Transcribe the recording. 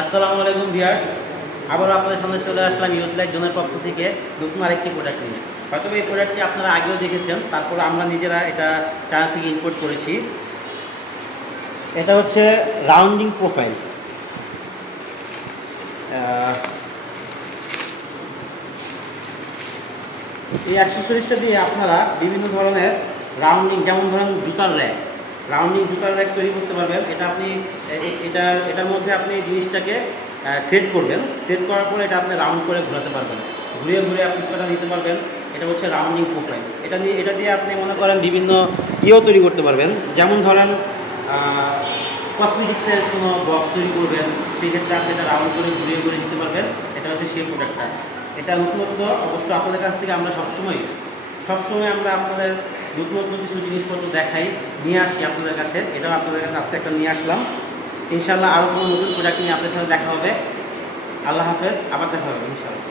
আসসালামু আলাইকুম ভিউয়ার্স, আবারও আপনাদের সামনে চলে আসলাম ইউথলাইট জোনের পক্ষ থেকে নতুন আরেকটি প্রোডাক্ট নিয়ে। হয়তো এই প্রোডাক্টটি আপনারা আগেও দেখেছেন, তারপর আমরা নিজেরা এটা চায়না থেকে ইম্পোর্ট করেছি। এটা হচ্ছে রাউন্ডিং প্রোফাইল। এই অ্যাক্সেসরিজটা দিয়ে আপনারা বিভিন্ন ধরনের রাউন্ডিং, যেমন ধরেন জুতার র্যাক, রাউন্ডিং জুতার র্যাক তৈরি করতে পারবেন। এটা আপনি এটার মধ্যে আপনি জিনিসটাকে সেট করবেন, সেট করার পরে এটা আপনি রাউন্ড করে ঘোরাতে পারবেন, ঘুরিয়ে ঘুরিয়ে আপনি জুতাটা নিতে পারবেন। এটা হচ্ছে রাউন্ডিং প্রোফাইল। এটা দিয়ে আপনি মনে করেন বিভিন্ন ইয়েও তৈরি করতে পারবেন। যেমন ধরেন কসমেটিক্সের কোনো বক্স তৈরি করবেন, সেই ক্ষেত্রে আপনি এটা রাউন্ড করে ঘুরিয়ে ঘুরিয়ে দিতে পারবেন। এটা হচ্ছে সেই প্রোডাক্টটা। এটা নতুনত্ব অবশ্য আপনাদের কাছ থেকে আমরা সবসময় আমরা আপনাদের নতুন কিছু জিনিসপত্র দেখাই, নিয়ে আসি আপনাদের কাছে। এটাও আপনাদের কাছে আজকে একটা নিয়ে আসলাম। ইনশাআল্লাহ আরও কোনো নতুন প্রোডাক্ট নিয়ে আপনাদের সাথে দেখা হবে। আল্লাহ হাফেজ, আবার দেখা হবে ইনশাআল্লাহ।